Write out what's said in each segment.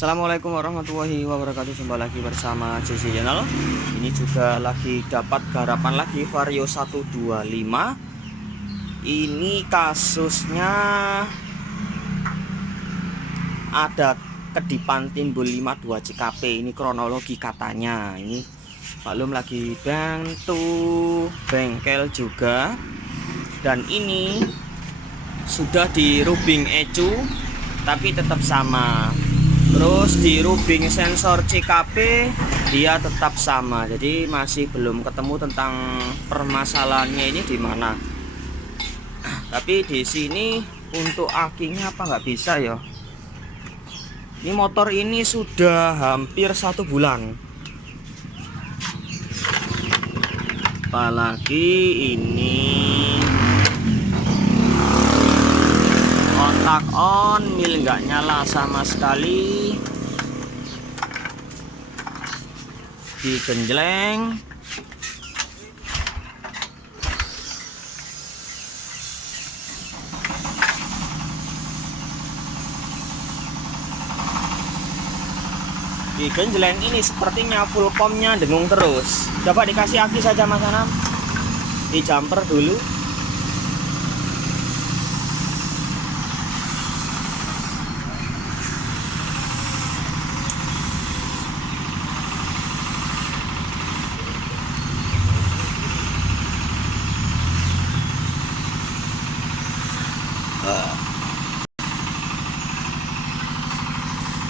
Assalamualaikum warahmatullahi wabarakatuh. Jumpa lagi bersama JC Channel. Ini juga lagi dapat garapan lagi Vario 125. Ini kasusnya ada kedipan timbul 52 CKP. Ini kronologi katanya. Ini maklum lagi bantu bengkel juga. Dan ini sudah di rubbing ecu tapi tetap sama. Terus di rubbing sensor CKP dia tetap sama. Jadi masih belum ketemu tentang permasalahannya ini di mana. Tapi di sini untuk akinya apa nggak bisa ya. Ini motor ini sudah hampir 1 bulan. Apalagi ini kontak on, mil nggak nyala sama sekali. Digenjleng. Digenjleng ini sepertinya full pomnya dengung terus. Coba dikasih aki saja Mas Anam. Di jumper dulu.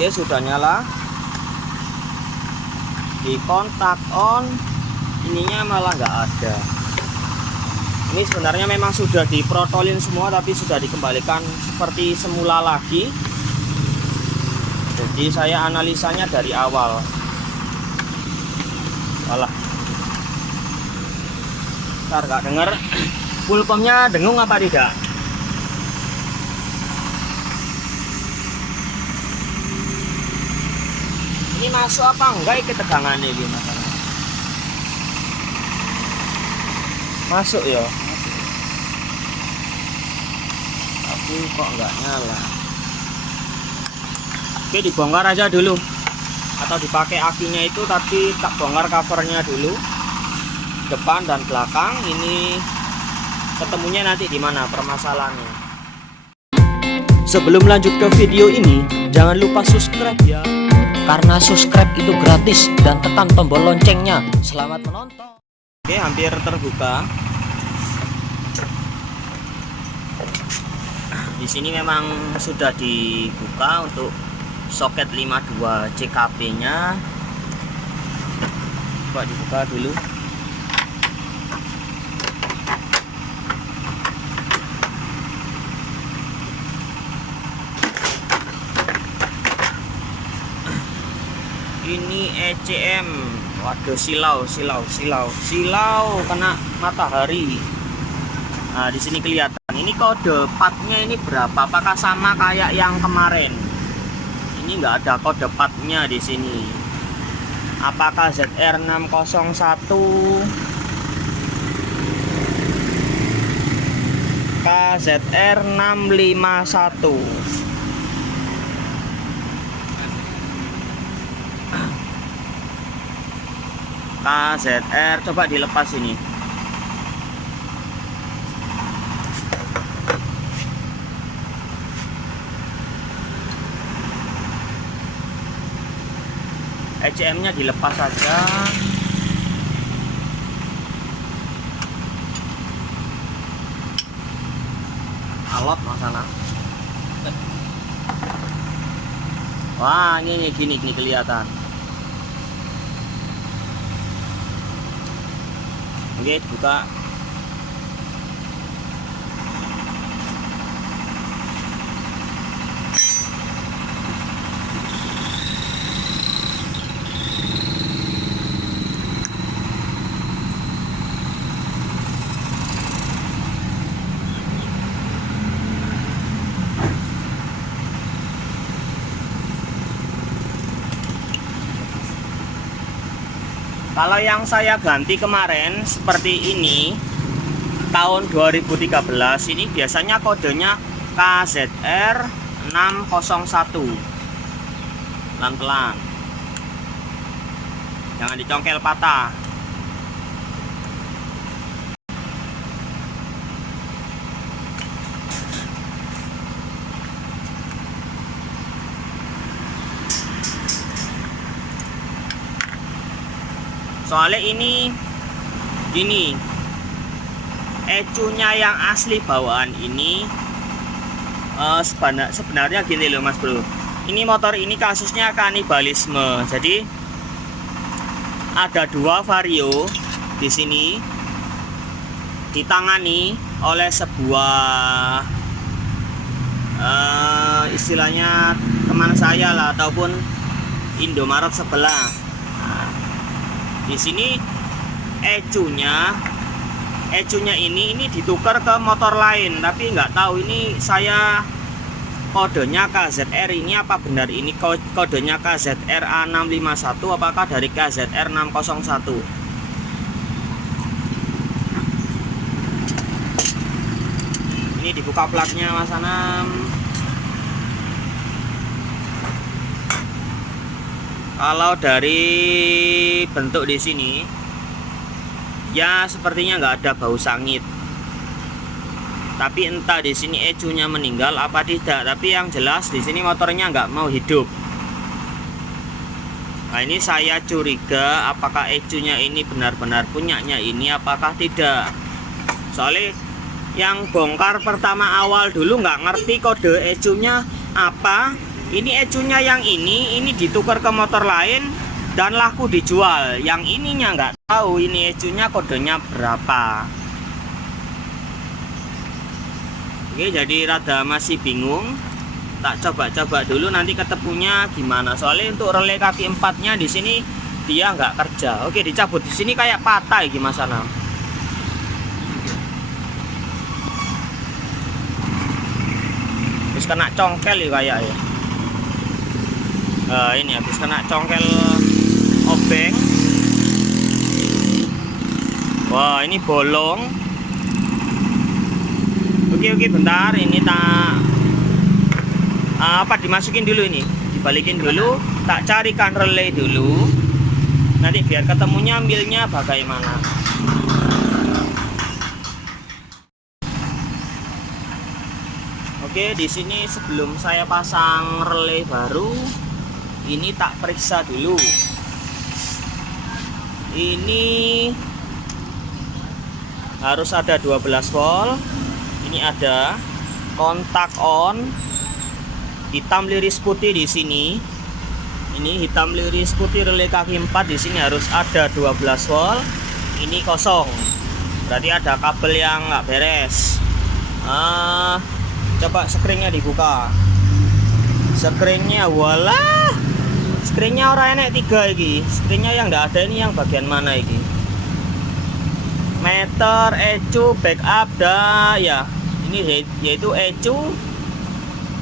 Oke, sudah nyala. Di kontak on, ininya malah nggak ada. Ini sebenarnya memang sudah diprotolin semua, tapi sudah dikembalikan seperti semula lagi. Jadi saya analisanya dari awal. Walah, ntar nggak denger. Full pomnya dengung apa tidak? Ini masuk apa enggak ke tegangan ini masalah? Masuk ya. Tapi kok enggak nyala. Oke, dibongkar aja dulu. Atau dipakai akinya itu, tapi tak bongkar covernya dulu. Depan dan belakang ini ketemunya nanti di mana permasalahannya. Sebelum lanjut ke video ini, jangan lupa subscribe ya. Karena subscribe itu gratis dan tekan tombol loncengnya. Selamat menonton. Oke, hampir terbuka. Di sini memang sudah dibuka untuk soket 52 CKP-nya. Coba dibuka dulu. Ini ECM, waduh, silau kena matahari. Nah, di sini kelihatan. Ini kode partnya ini berapa? Apakah sama kayak yang kemarin? Ini nggak ada kode partnya di sini. Apakah ZR601, KZR651? KZR, coba dilepas ini. ECM-nya dilepas saja. Alot masana. Wah, ini gini kelihatan. Oke, buka. Kalau yang saya ganti kemarin seperti ini tahun 2013, ini biasanya kodenya KZR 601. pelan-pelan, jangan dicongkel patah. Soalnya ini gini, ecunya yang asli bawaan ini sebenarnya gini loh Mas Bro. Ini motor ini kasusnya kanibalisme. Jadi ada dua vario di sini ditangani oleh sebuah istilahnya teman saya lah, ataupun Indomaret sebelah. Nah, di sini ecunya ini ditukar ke motor lain, tapi nggak tahu ini saya kodenya KZR ini apa benar ini kodenya KZR A651 apakah dari KZR 601. Ini dibuka platnya Mas Anam. Kalau dari bentuk di sini ya sepertinya nggak ada bau sangit. Tapi entah di sini ecunya meninggal apa tidak. Tapi yang jelas di sini motornya nggak mau hidup. Nah ini saya curiga apakah ecunya ini benar-benar punyanya ini apakah tidak. Soalnya yang bongkar pertama awal dulu nggak ngerti kode ecunya apa. Ini ecunya yang ini ditukar ke motor lain dan laku dijual. Yang ininya nggak tahu ini ecunya kodenya berapa. Oke, jadi rada masih bingung. Tak coba-coba dulu nanti ketemunya gimana. Soalnya untuk relay kaki 4-nya di sini dia nggak kerja. Oke, dicabut di sini kayak patah gimana sana. Terus kena congkel ya kayak ya. Ini habis kena congkel obeng. Wah ini bolong. Oke bentar, ini tak dimasukin dulu, ini dibalikin dulu, tak carikan relay dulu, nanti biar ketemunya milnya bagaimana. Oke, di sini sebelum saya pasang relay baru ini tak periksa dulu. Ini harus ada 12 volt. Ini ada kontak on hitam liris putih di sini. Ini hitam liris putih relay kaki 4 di sini harus ada 12 volt. Ini kosong. Berarti ada kabel yang nggak beres. Coba screennya dibuka. Screennya walah. Screennya orang enek 3 iki. Screennya yang nggak ada ini yang bagian mana iki? Meter, ecu, backup dah ya. Ini yaitu ecu,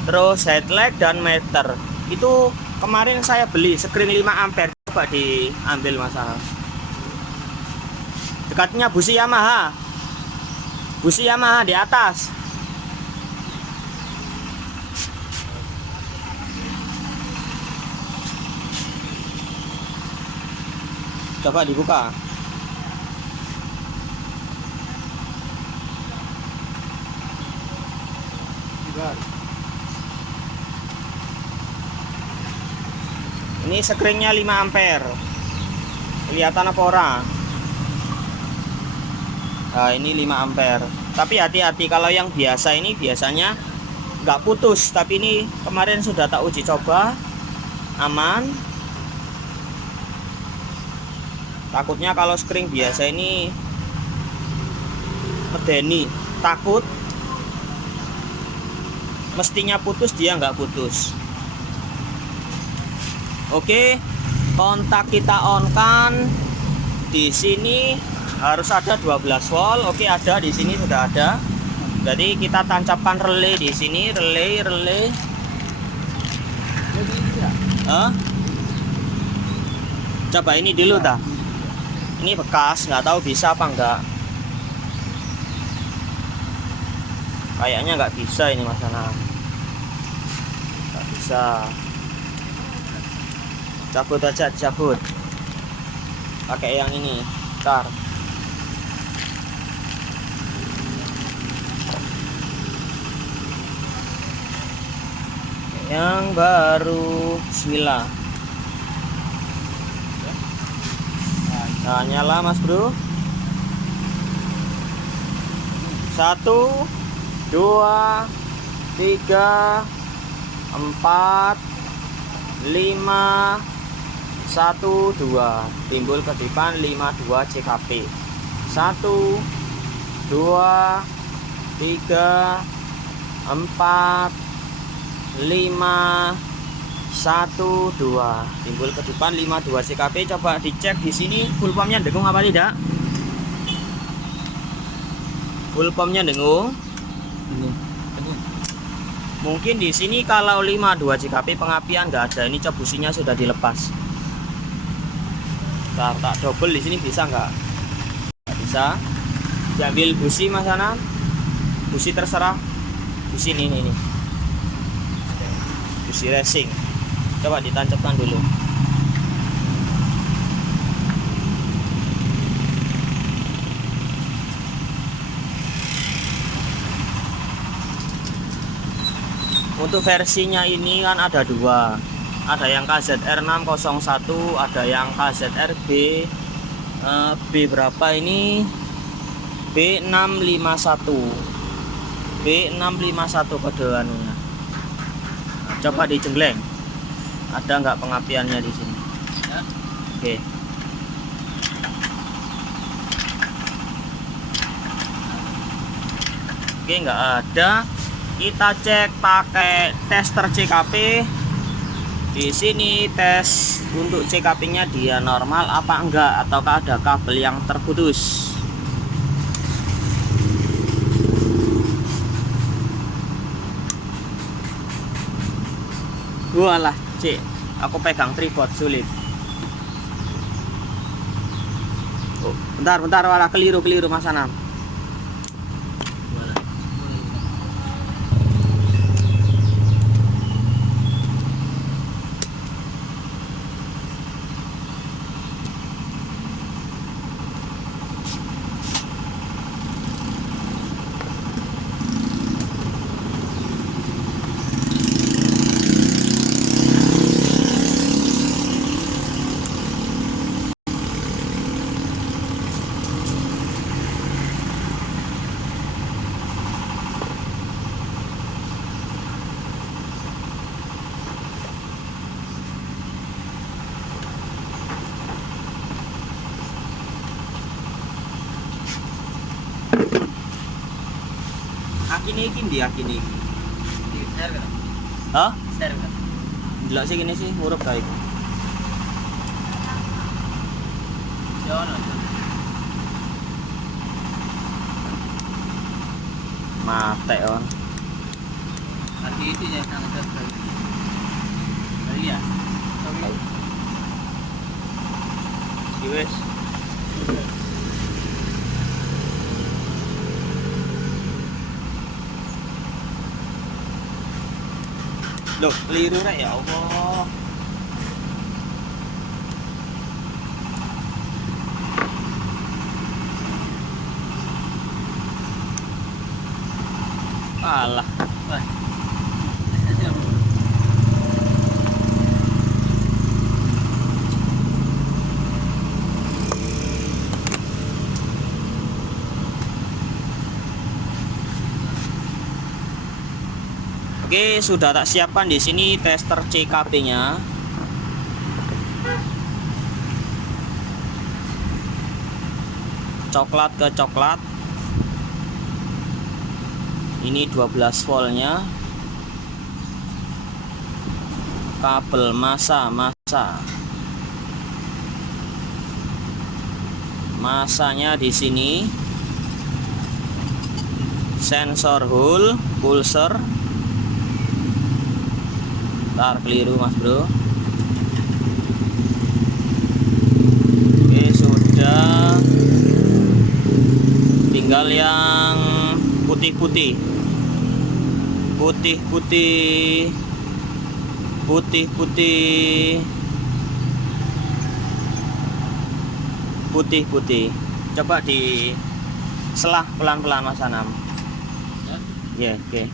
terus headlight dan meter. Itu kemarin saya beli screen 5 ampere. Coba diambil masalah. Dekatnya busi Yamaha. Busi Yamaha di atas. Coba dibuka. Ini screennya 5 ampere. Kelihatan apa ora? Nah, ini 5 ampere. Tapi hati-hati, kalau yang biasa ini biasanya nggak putus. Tapi ini kemarin sudah tak uji coba, aman. Takutnya kalau screen biasa ini medeni, takut mestinya putus, dia nggak putus. Oke, kontak kita on kan. Di sini harus ada 12 volt. Oke, ada di sini sudah ada. Jadi kita tancapkan relay di sini, relay. Coba ini dulu dah. Ini bekas, nggak tahu bisa apa enggak. Kayaknya nggak bisa ini Mas Anam. Nggak bisa. Cabut aja, cabut. Pakai yang ini. Ntar. Yang baru. Bismillah. Nah, nyala Mas Bro. 1 2 3 4 5 1 2. Timbul kedipan 52 CKP. 1 2 3 4 5 1 2. Timbul kedipan 52 CKP. Coba dicek di sini full pumpnya dengung apa tidak? Full pumpnya dengung. Mungkin di sini kalau 52 CKP pengapian nggak ada. Ini cok businya sudah dilepas. Ntar tak double di sini bisa nggak? Nggak bisa. Diambil busi Mas Anam. Busi terserah. Busi ini. Busi racing. Coba ditancapkan dulu. Untuk versinya ini kan ada dua. Ada yang KZR 601, ada yang KZR B berapa ini? B651. B651 kode anunya. Coba dijembleng. Ada nggak pengapiannya di sini? Ya. Oke. Oke, nggak ada. Kita cek pakai tester CKP. Di sini tes untuk CKP-nya dia normal apa enggak, ataukah ada kabel yang terputus. Walah, cek, aku pegang tripod sulit. Oh, bentar, wala keliru Mas Anam. Akini iki ndi akini iki? Share kan? Hah? Share kan? Delok sih gini sih murup kae iku. Jono. Mate on. Tadi itu ya sangat sekali. Iya. Oke. Wes. Loh, keliru rek ya Allah. Alah. Oke, sudah tak siapkan di sini tester CKP-nya. Coklat ke coklat. Ini 12 voltnya. Kabel massa. Masanya di sini. Sensor hole, pulser. Ntar keliru Mas Bro. Oke, sudah. Tinggal yang putih-putih. putih. Coba di selah pelan-pelan Mas Anam. Ya, oke.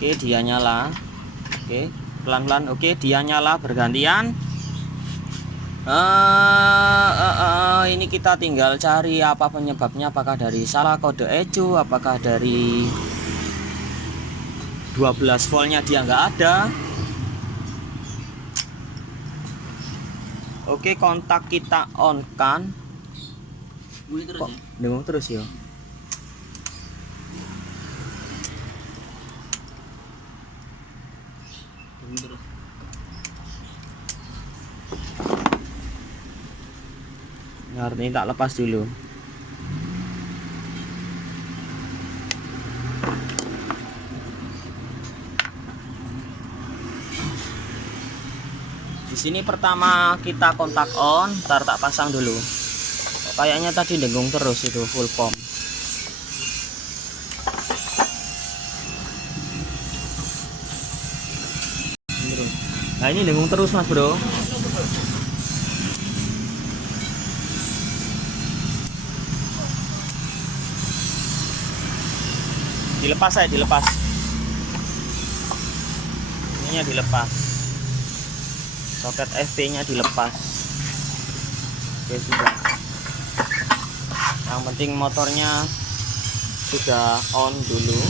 Oke, dia nyala. Oke, pelan-pelan. Oke, dia nyala bergantian. Ini kita tinggal cari apa penyebabnya, apakah dari salah kode ECU, apakah dari 12 voltnya dia nggak ada. Oke, kontak kita on kan. Kok dengung terus ya. Nah, ini tak lepas dulu. Di sini pertama kita kontak on, ntar tak pasang dulu. Kayaknya tadi dengung terus itu full pom. Nah, ini dengung terus Mas Bro. Dilepas saya, dilepas. Ininya dilepas. Soket FP-nya dilepas. Oke, sudah. Yang penting motornya sudah on dulu.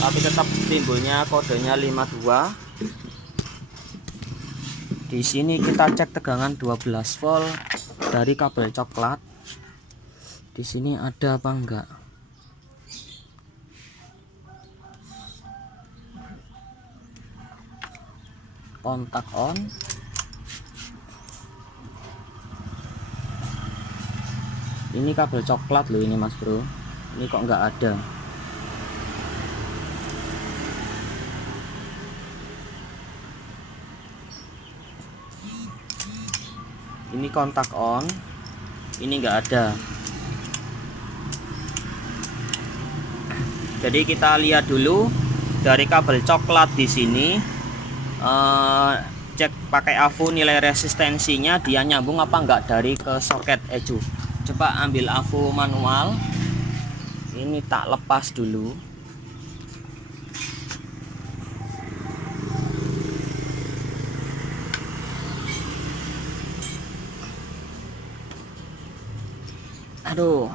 Tapi tetap timbulnya kodenya 52. Di sini kita cek tegangan 12 volt dari kabel coklat. Di sini ada apa enggak? Kontak on. Ini kabel coklat loh ini Mas Bro. Ini kok enggak ada. Ini kontak on. Ini enggak ada. Jadi kita lihat dulu dari kabel coklat di sini. Cek pakai AVO nilai resistensinya dia nyambung apa enggak dari ke soket ECU. Coba ambil AVO manual. Ini tak lepas dulu. Aduh.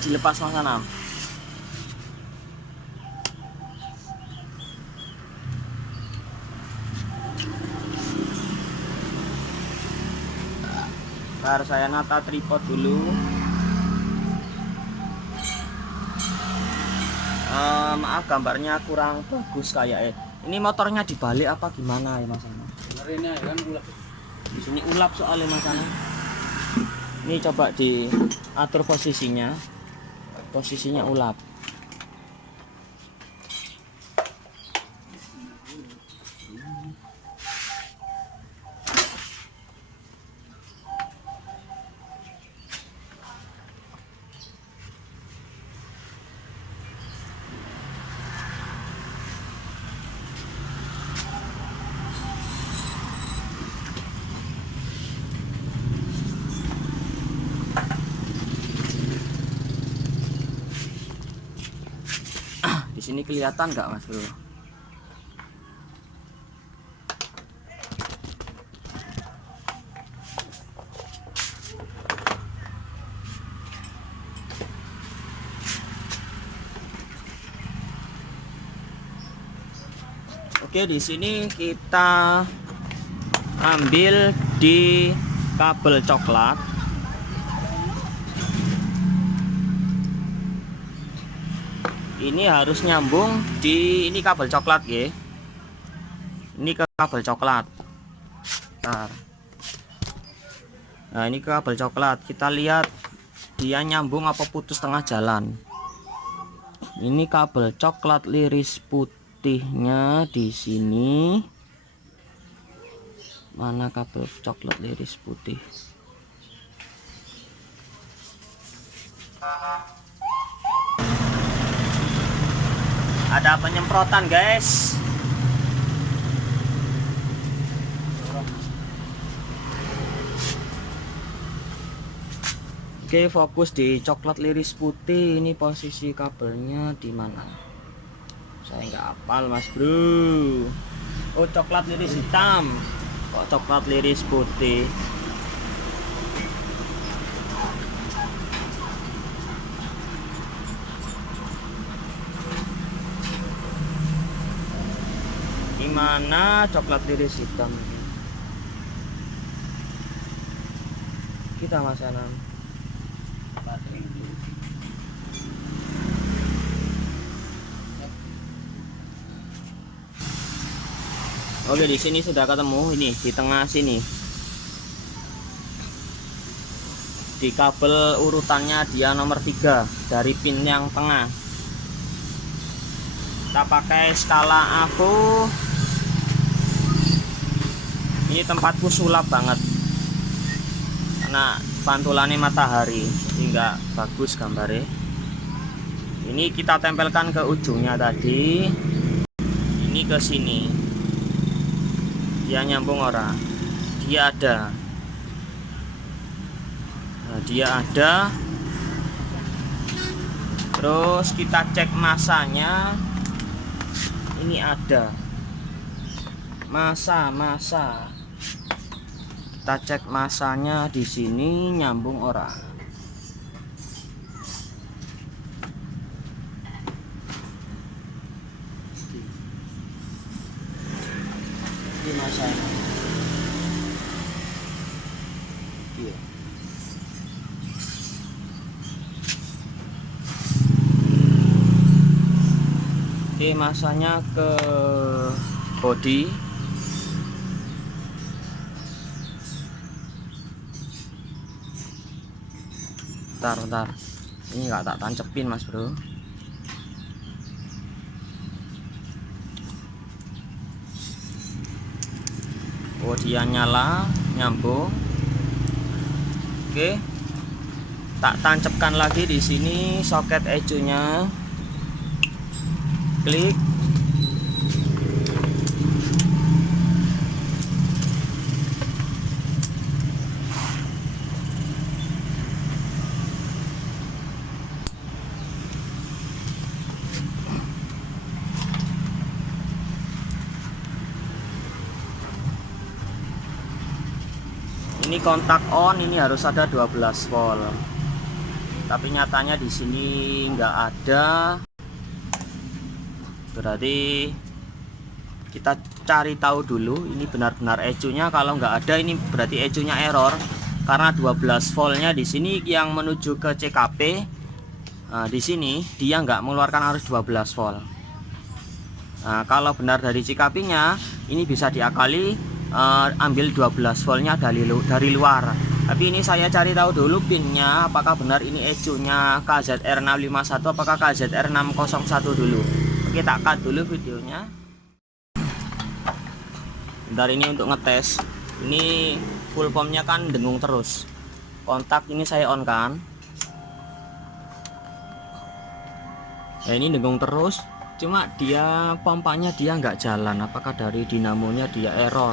Dilepas Mas Anam. Ntar saya nata tripod dulu. Maaf gambarnya kurang bagus kayak ini motornya dibalik apa gimana ya Mas Anam? Di sini ulap soalnya Mas Anam. Ini coba diatur posisinya. Posisinya ulap. Di sini kelihatan nggak Mas Bro? Oke, di sini kita ambil di kabel coklat. Ini harus nyambung di ini kabel coklat ya. Ini ke kabel coklat. Bentar. Nah, ini ke kabel coklat. Kita lihat dia nyambung apa putus tengah jalan. Ini kabel coklat liris putihnya di sini. Mana kabel coklat liris putih? Ada penyemprotan guys. Oke, fokus di coklat liris putih. Ini posisi kabelnya di mana? Saya nggak hafal mas bro. Oh, coklat liris hitam. Kok coklat liris putih? Gimana coklat liris hitam ini? Kita mas Anam. Oke, di sini sudah ketemu. Ini di tengah sini. Di kabel urutannya dia nomor 3 dari pin yang tengah. Kita pakai skala AVO. Ini tempatku sulap banget karena pantulannya matahari, sehingga bagus gambarnya. Ini kita tempelkan ke ujungnya tadi. Ini ke sini. Dia nyambung ora? Dia ada. Nah, dia ada. Terus kita cek masanya. Ini ada. Masa. Kita cek masanya di sini nyambung ora? Ini masanya. Iya. Oke, masanya ke body. Bentar. Ini nggak tak tancepin mas bro. Oh, dia nyala, nyambung. Oke, tak tancapkan lagi di sini soket ECU-nya. Klik. Ini kontak on, ini harus ada 12 volt. Tapi nyatanya di sini nggak ada. Berarti kita cari tahu dulu ini benar-benar ECU-nya. Kalau nggak ada, ini berarti ECU-nya error karena 12 voltnya di sini yang menuju ke CKP. Nah, di sini dia nggak mengeluarkan arus 12 volt. Nah, kalau benar dari CKP-nya, ini bisa diakali ambil 12 voltnya dari luar. Tapi ini saya cari tahu dulu pinnya, apakah benar ini ECU-nya KZR651 apakah KZR601 dulu. Oke, tak cut dulu videonya. Bentar, ini untuk ngetes. Ini full pumpnya kan dengung terus. Kontak ini saya on kan. Ya, ini dengung terus. Cuma dia pompanya dia nggak jalan. Apakah dari dinamonya dia error?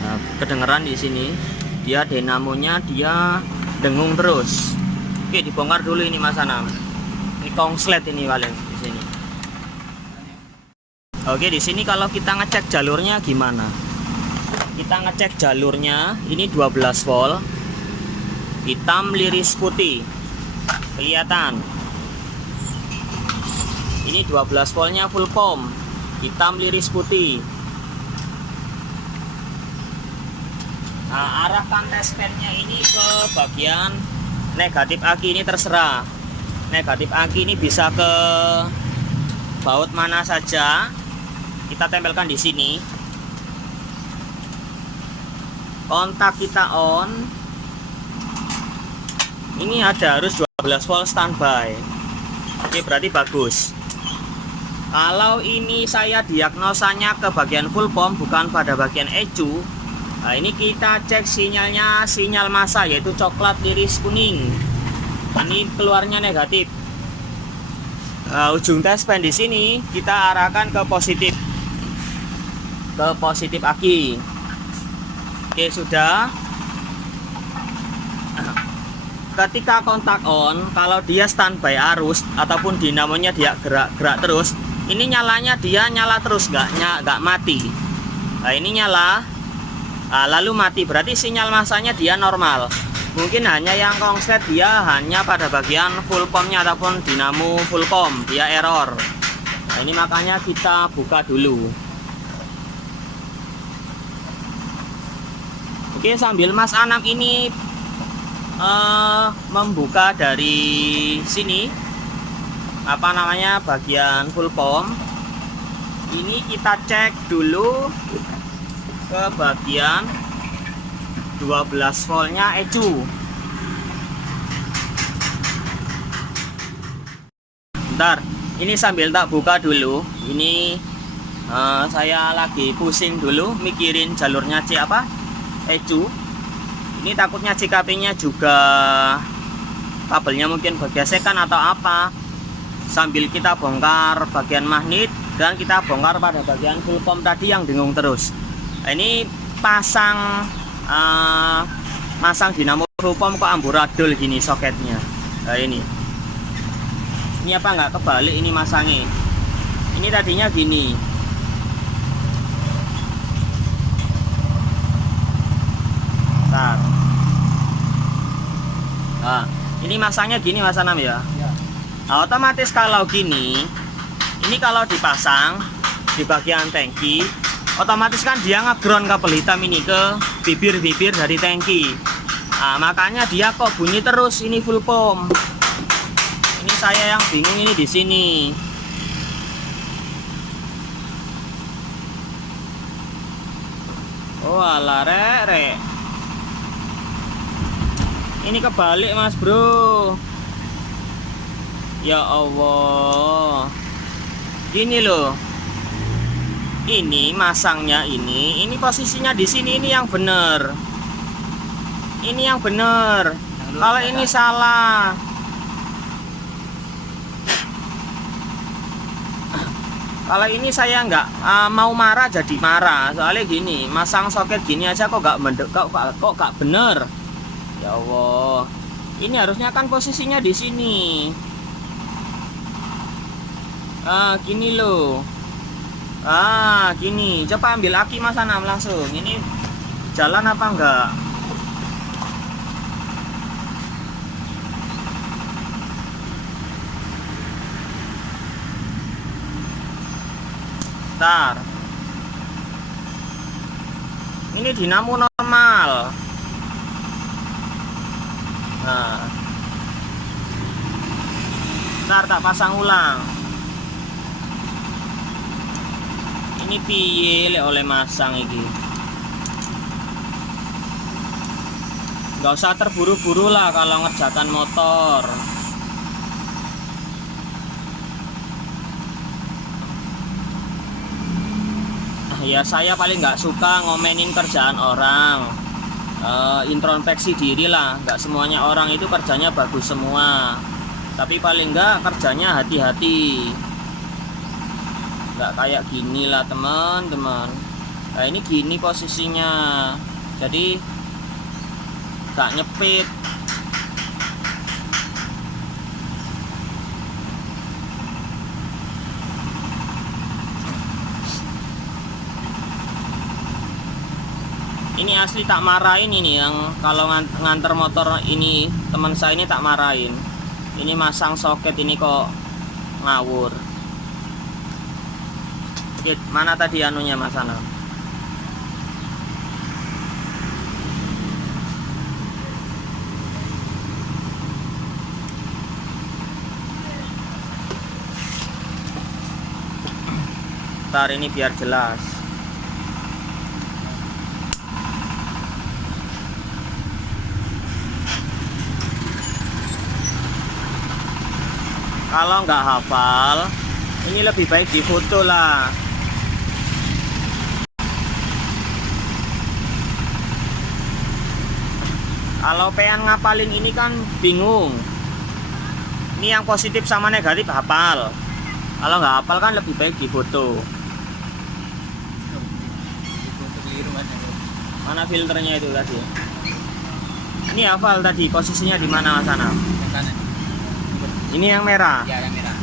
Nah, kedengeran di sini dia dinamonya dia dengung terus. Oke, dibongkar dulu ini Mas Anam. Ini konslet ini paling di sini. Oke, di sini kalau kita ngecek jalurnya gimana? Kita ngecek jalurnya, ini 12 volt. Hitam liris putih. Kelihatan. Ini 12 voltnya full pump, hitam liris putih. Nah, arahkan test pen-nya ini ke bagian negatif aki, ini terserah. Negatif aki ini bisa ke baut mana saja. Kita tempelkan di sini. Kontak kita on. Ini ada harus 12 volt standby. Oke, berarti bagus. Kalau ini saya diagnosanya ke bagian full pump bukan pada bagian ECU. Nah, ini kita cek sinyalnya, sinyal massa yaitu coklat liris kuning. Ini keluarnya negatif. ujung tespen di sini kita arahkan ke positif aki. Oke, sudah. Ketika kontak on, kalau dia standby arus ataupun dinamonya dia gerak terus, ini nyalanya dia nyala terus, nggak mati. Nah, ini nyala, lalu mati, berarti sinyal masanya dia normal. Mungkin hanya yang konslet dia hanya pada bagian full pumpnya ataupun dinamo full pump dia error. Nah, ini makanya kita buka dulu. Oke, sambil Mas Anam ini membuka dari sini bagian full pump, ini kita cek dulu ke bagian 12 voltnya ECU. Bentar, ini sambil tak buka dulu. Ini saya lagi pusing dulu mikirin jalurnya ECU. Ini takutnya CKP-nya juga kabelnya mungkin bergesekan atau apa. Sambil kita bongkar bagian magnet dan kita bongkar pada bagian full pump tadi yang dengung terus. Nah, ini masang dinamo full pump kok amburadul gini soketnya. Nah, ini apa nggak kebalik ini masangnya? Ini tadinya gini. Nah, ini masangnya gini Mas Anam ya. Nah, otomatis kalau gini, ini kalau dipasang di bagian tangki, otomatis kan dia ngeground kabel hitam ini ke bibir-bibir dari tangki. Nah, makanya dia kok bunyi terus ini full pump. Ini saya yang bingung ini di sini. Oh alah rek. Ini kebalik Mas Bro. Ya Allah. Gini loh. Ini masangnya ini posisinya di sini ini yang bener. Ini yang bener. Kalau ini salah. Kalau ini saya nggak mau marah jadi marah. Soalnya gini, masang soket gini aja kok nggak bener. Ya Allah, ini harusnya kan posisinya di sini. Gini loh. Gini. Coba ambil aki Mas Anam langsung. Ini jalan apa enggak? Bentar. Ini dinamo normal. Nah, ntar tak pasang ulang. Ini piye oleh masang iki. Nggak usah terburu-buru lah kalau ngerjakan motor. Ya saya paling nggak suka ngomenin kerjaan orang. Introspeksi diri lah, nggak semuanya orang itu kerjanya bagus semua, tapi paling nggak kerjanya hati-hati, nggak kayak gini lah teman-teman. Nah ini gini posisinya, jadi nggak nyepit. Ini asli tak marahin ini, yang kalau nganter motor ini teman saya ini tak marahin. Ini masang soket ini kok ngawur. Oke, mana tadi anunya Mas Anam? Ntar ini biar jelas. Kalau nggak hafal, ini lebih baik difoto lah. Kalau pengen ngapalin ini kan bingung. Ini yang positif sama negatif hafal. Kalau nggak hafal kan lebih baik difoto. Mana filternya itu tadi? Ini hafal tadi posisinya di mana Mas Anam? Ini yang merah. Ya, yang merah.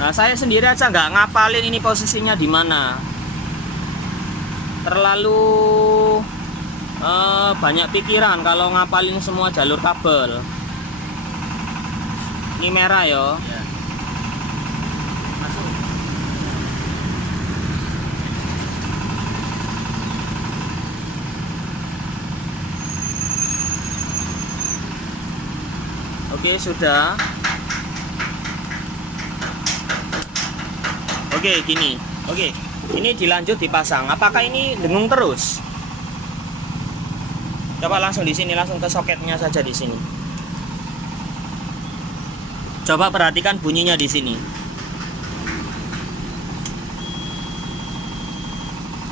Nah, saya sendiri aja nggak ngapalin ini posisinya di mana. Terlalu banyak pikiran kalau ngapalin semua jalur kabel. Ini merah yo. Ya. Masuk. Oke, sudah. Oke, gini. Oke, ini dilanjut dipasang. Apakah ini dengung terus? Coba langsung di sini, langsung ke soketnya saja di sini. Coba perhatikan bunyinya di sini.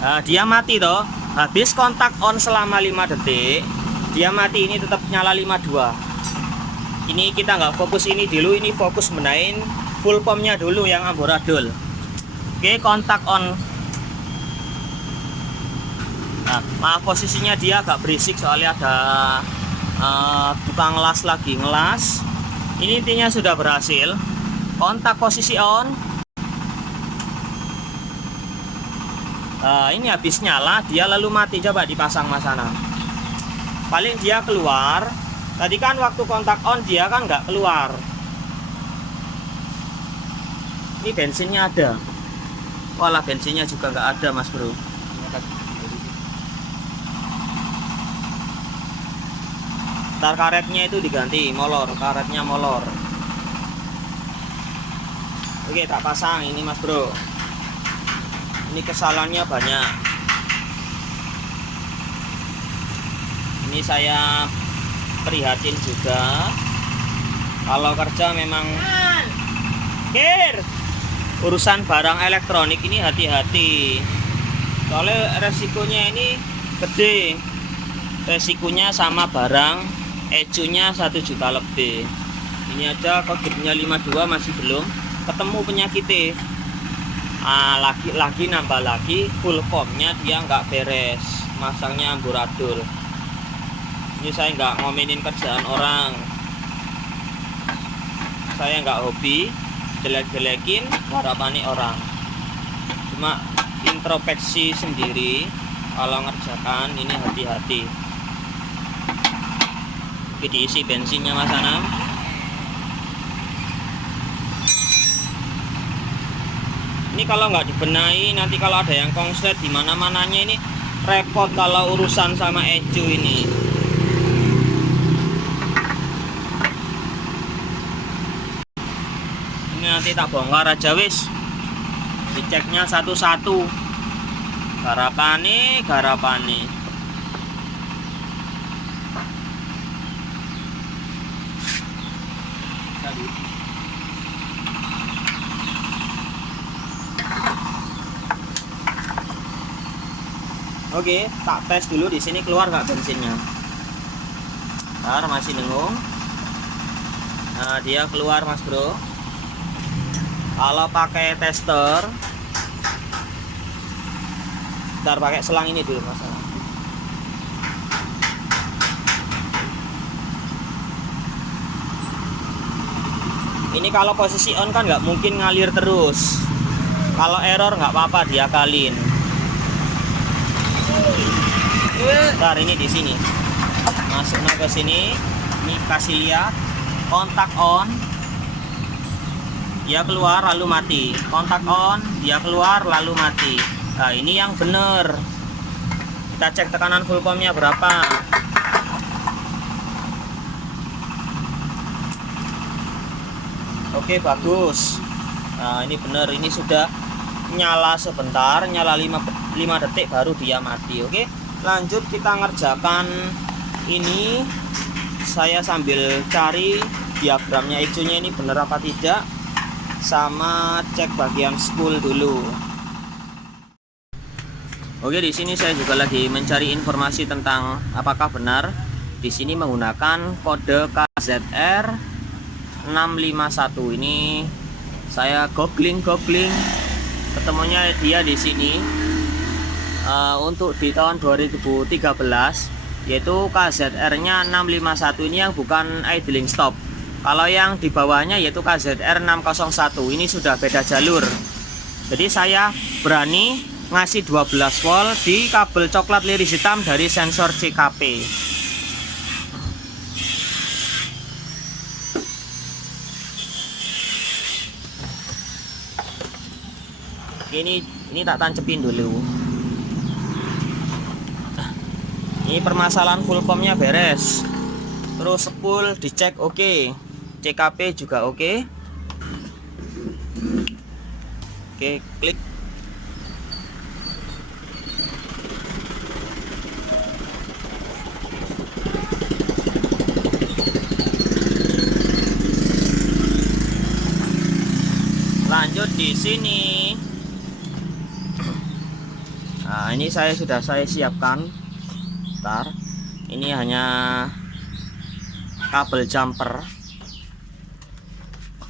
Nah, dia mati toh. Habis kontak on selama 5 detik, dia mati. Ini tetap nyala 52. Ini kita nggak fokus ini dulu, ini fokus benain full pumpnya dulu yang amburadul. Oke, kontak on. Nah, maaf posisinya dia agak berisik soalnya ada tukang las lagi ngelas. Ini intinya sudah berhasil. Kontak posisi on. Ini habis nyala, dia lalu mati. Coba dipasang Mas Anam. Paling dia keluar. Tadi kan waktu kontak on dia kan nggak keluar. Ini bensinnya ada. Walah, bensinnya juga nggak ada Mas Bro. Ntar karetnya itu diganti, molor, karetnya molor. Oke, tak pasang ini Mas Bro. Ini kesalahannya banyak. Ini saya prihatin juga. Kalau kerja memang urusan barang elektronik ini hati-hati. Soalnya resikonya ini gede. Resikonya sama barang ECU-nya 1 juta lebih. Ini aja kodenya 52 masih belum ketemu penyakitnya. Lagi nambah lagi full formnya dia nggak beres, masangnya amburadul. Ini saya nggak ngomenin kerjaan orang, saya nggak hobi jelek-jelekin harapannya orang, cuma introspeksi sendiri kalau ngerjakan ini hati-hati. Oke, diisi bensinnya Mas Anam. Ini kalau nggak dibenahi nanti kalau ada yang konslet di mana-mananya ini repot kalau urusan sama ECU ini. Ini nanti tak bongkar aja wis. Diceknya satu-satu. Garapane. Oke, tak tes dulu di sini keluar nggak bensinnya. Ntar masih dengung. Nah, dia keluar Mas Bro. Kalau pakai tester, ntar pakai selang ini dulu Mas. Ini kalau posisi on kan nggak mungkin ngalir terus. Kalau error nggak apa-apa diakalin. Ntar ini di sini masuknya ke sini, ini kasih lihat kontak on, dia keluar lalu mati. Kontak on, dia keluar lalu mati. Nah, ini yang bener. Kita cek tekanan full pumpnya berapa. Oke, bagus. Nah, ini bener, ini sudah nyala sebentar, nyala 5 detik baru dia mati. Oke, lanjut kita ngerjakan ini. Saya sambil cari diagramnya ECU-nya ini bener apa tidak, sama cek bagian spool dulu. Oke, di sini saya juga lagi mencari informasi tentang apakah benar di sini menggunakan kode KZR 651. Ini saya googling ketemunya dia di sini. Untuk di tahun 2013 yaitu KZR-nya 651 ini yang bukan idling stop. Kalau yang di bawahnya yaitu KZR 601 ini sudah beda jalur. Jadi saya berani ngasih 12 volt di kabel coklat liris hitam dari sensor CKP. Ini tak tancepin dulu. Ini permasalahan full pumpnya beres. Terus spool dicek oke. CKP juga oke. Oke, klik. Lanjut di sini. Nah, ini saya siapkan. Bentar. Ini hanya kabel jumper.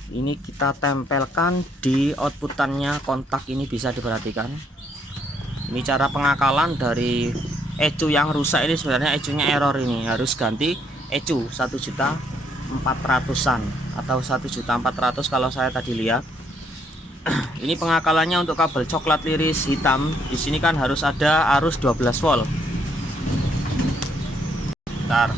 Ini kita tempelkan di outputannya kontak. Ini bisa diperhatikan. Ini cara pengakalan dari ECU yang rusak ini. Sebenarnya ECU-nya error, ini harus ganti ECU 1.400.000-an atau 1.400.000 kalau saya tadi lihat. Ini pengakalannya untuk kabel coklat liris hitam. Di sini kan harus ada arus 12 volt. Bentar.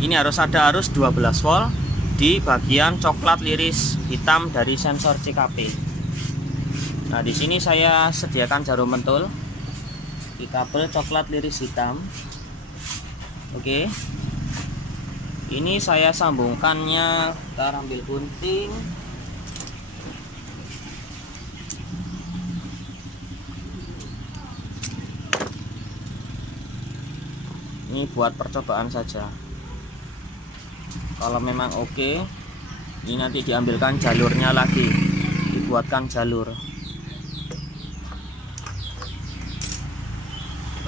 Ini harus ada arus 12 volt di bagian coklat liris hitam dari sensor CKP. Nah, di sini saya sediakan jarum pentul di kabel coklat liris hitam. Oke. Ini saya sambungkannya. Kita ambil gunting. Ini buat percobaan saja. Kalau memang oke, ini nanti diambilkan jalurnya lagi, dibuatkan jalur.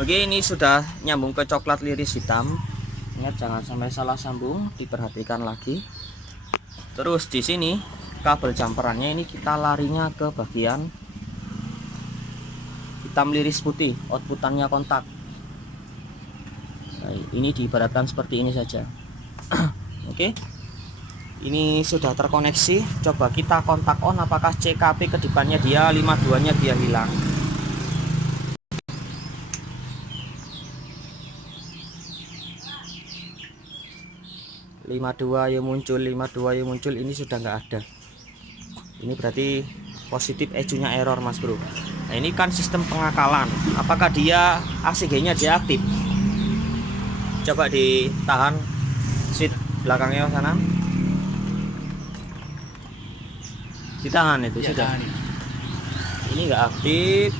Oke, ini sudah nyambung ke coklat liris hitam. Ingat jangan sampai salah sambung, diperhatikan lagi. Terus di sini kabel jumperannya ini kita larinya ke bagian hitam liris putih, outputannya kontak. Nah, ini diibaratkan seperti ini saja. Oke. Ini sudah terkoneksi. Coba kita kontak on, apakah CKP ke depannya dia 52-nya dia hilang. ya muncul, 52 ya muncul. Ini sudah nggak ada. Ini berarti positif ECU-nya error, Mas Bro. Nah, ini kan sistem pengakalan. Apakah dia ACG-nya dia aktif? Coba ditahan switch belakangnya sana. Ditahan itu ya, sudah. Tahan. Ini nggak aktif.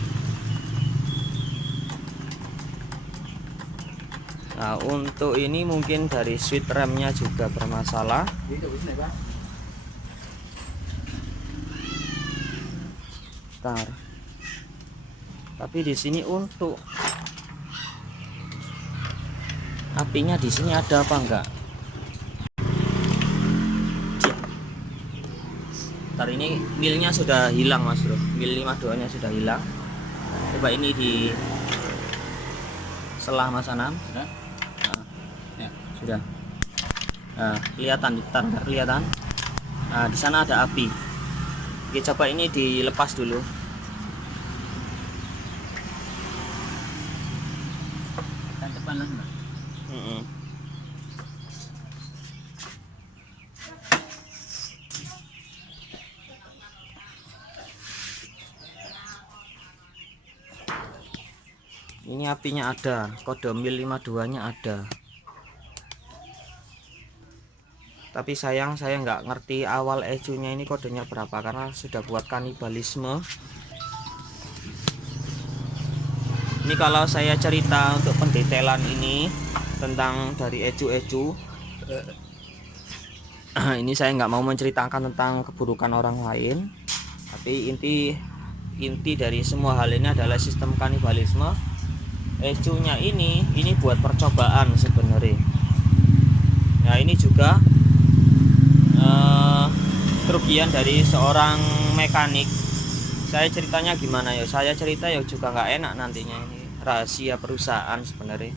Nah, untuk ini mungkin dari switch remnya juga bermasalah. Bentar. Tapi di sini untuk apinya di sini ada apa enggak? Ntar ini milnya sudah hilang, Mas Bro. Mil 52-nya sudah hilang. Coba ini di selah Mas Anam. Sudah? Nah, ya. Sudah. Nah, kelihatan, kelihatan. Nah, di sana ada api. Oke, coba ini dilepas dulu. Depan lah, Mbak. Ini apinya ada, kode mil 52-nya ada. Tapi sayang saya nggak ngerti awal ECU-nya ini kodenya berapa karena sudah buat kanibalisme. Ini kalau saya cerita untuk pendetailan ini tentang dari ECU, ini saya nggak mau menceritakan tentang keburukan orang lain. Tapi inti dari semua hal ini adalah sistem kanibalisme. ECU-nya ini buat percobaan sebenarnya. Nah, Nah ini juga kerugian dari seorang mekanik. Saya ceritanya gimana ya, saya cerita ya juga nggak enak nantinya, ini rahasia perusahaan sebenarnya.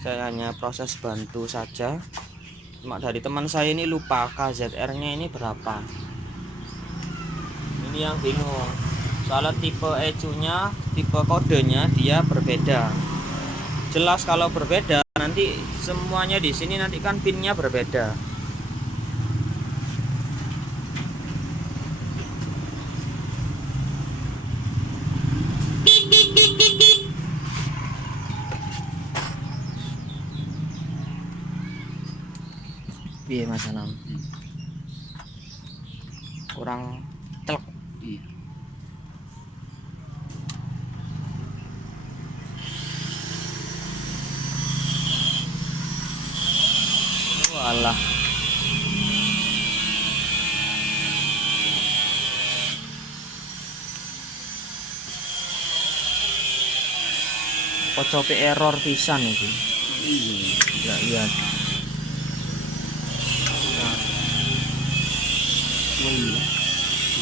Saya hanya proses bantu saja. Cuma dari teman saya ini lupa KZR nya ini berapa. Ini yang bingung, soalnya tipe ECU nya, tipe kodenya dia berbeda. Jelas kalau berbeda nanti semuanya di sini nanti kan pinnya berbeda. Piye Mas Anam? Kurang telek. Iya. Walah. Kocope error pisan iki. Iya. Ya lihat. Nah, Oh iya.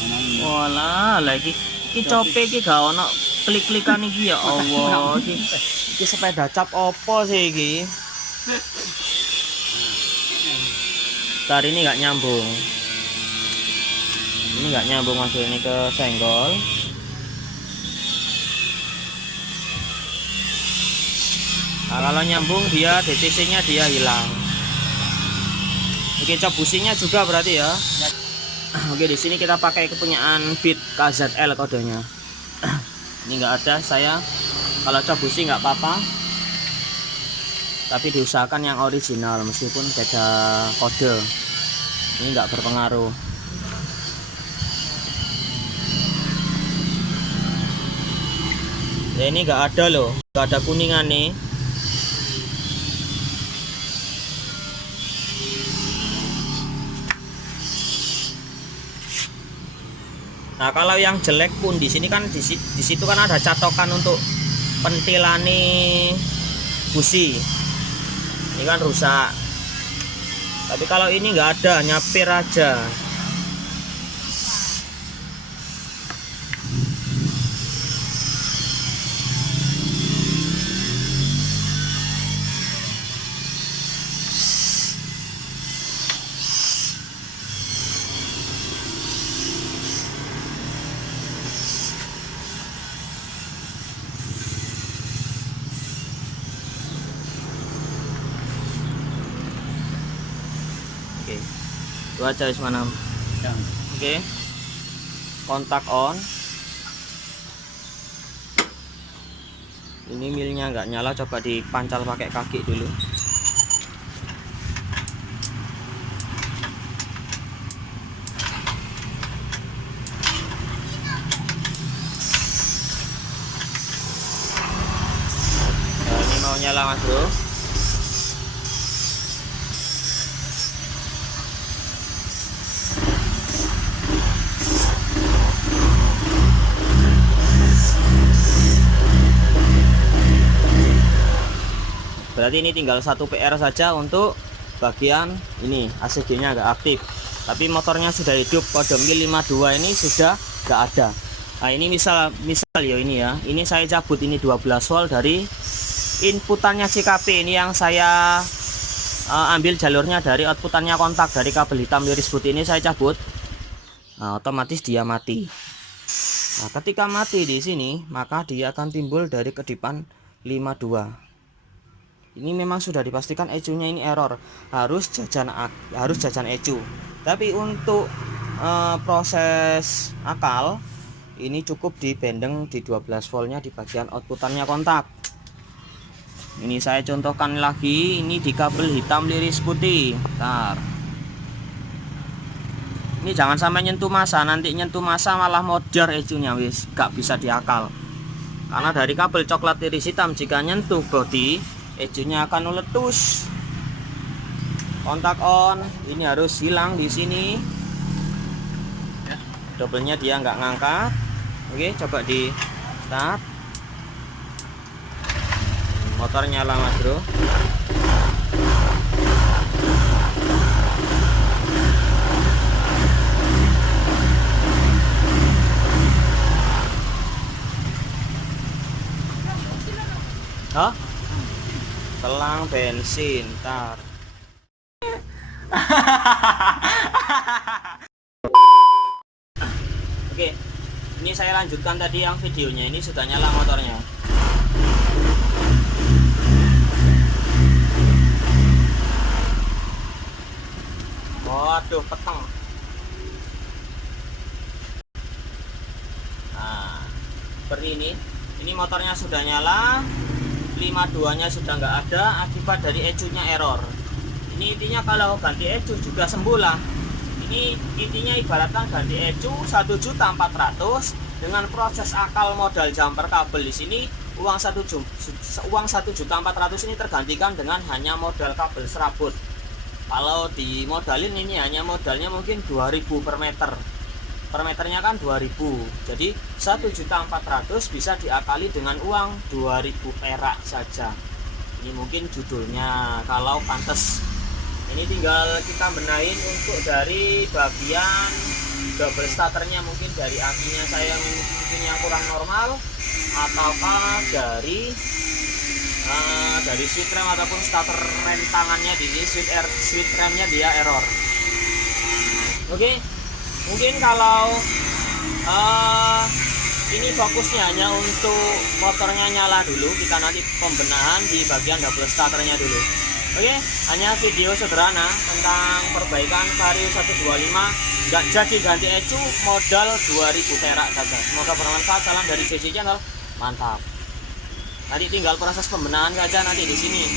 Mana ini? walah, lagi iki cope iki gak ono klik-klikan iki ya Allah. Iki sepeda cap opo sih iki? Bentar, ini nggak nyambung. Ini nggak nyambung, masuk ini ke senggol. Nah, kalau nyambung dia DTC nya dia hilang. Oke, cop businya juga berarti ya. Oke, di sini kita pakai kepunyaan Beat KZL kodenya. Ini nggak ada, saya kalau cop busi nggak apa-apa, tapi diusahakan yang original meskipun beda kode. Ini nggak berpengaruh. Ya, ini nggak ada loh, nggak ada kuningan nih. Nah, kalau yang jelek pun di sini kan di situ kan ada catokan untuk pentilani busi. Ini kan rusak. Tapi kalau ini nggak ada, nyapir aja. Oke, itu aja Ismanam. Ya. Oke, kontak on. Ini milnya nggak nyala, coba dipancal pakai kaki dulu. Nah, ini mau nyala Mas Bro. Berarti ini tinggal satu PR saja untuk bagian ini, ACG nya nggak aktif, tapi motornya sudah hidup. Kode mil 52 ini sudah nggak ada. Nah ini misal ya, ini saya cabut ini 12 volt dari inputannya CKP. Ini yang saya ambil jalurnya dari outputannya kontak, dari kabel hitam liris putih ini saya cabut. Nah, otomatis dia mati. Nah, ketika mati di sini, maka dia akan timbul dari kedipan 52. Ini memang sudah dipastikan ECU-nya ini error, harus jajan ECU. Tapi untuk proses akal ini cukup di bendeng di 12 voltnya di bagian outputannya kontak. Ini saya contohkan lagi, ini di kabel hitam liris putih. Bentar. Ini jangan sampai nyentuh massa, nanti nyentuh massa malah modar ECU-nya, wis gak bisa diakal. Karena dari kabel coklat liris hitam jika nyentuh bodi, ECU-nya akan meletus. Kontak on, ini harus hilang di sini. Doublenya dia nggak ngangkat. Oke, coba di start. Motor nyala Mas Bro. bensin ntar. Oke, ini saya lanjutkan tadi yang videonya. Ini sudah nyala motornya. Waduh, peteng. Nah, seperti ini. Ini motornya sudah nyala, 52 nya sudah nggak ada akibat dari ecunya error. Ini intinya kalau ganti ecu juga sembuh lah. Ini intinya ibaratkan ganti ecu 1.400.000 dengan proses akal modal jumper kabel di sini uang 1.400.000 ini tergantikan dengan hanya modal kabel serabut. Kalau dimodalin ini hanya modalnya mungkin 2.000 per meter. Per meternya kan 2.000. Jadi 1.400.000 bisa diakali dengan uang 2.000 perak saja. Ini mungkin judulnya kalau pantes. Ini tinggal kita benahin untuk dari bagian double starternya, mungkin dari akinya saya mungkin yang kurang normal, ataukah dari switch rem ataupun starter rem tangannya di sini, switch remnya dia error. Oke, mungkin kalau ini fokusnya hanya untuk motornya nyala dulu, kita nanti pembenahan di bagian double starternya dulu. Oke, hanya video sederhana tentang perbaikan Vario 125 nggak jadi ganti ecu, modal 2.000 perak saja. Semoga bermanfaat. Salam dari JJ Channel, mantap. Nanti tinggal proses pembenahan saja nanti di sini.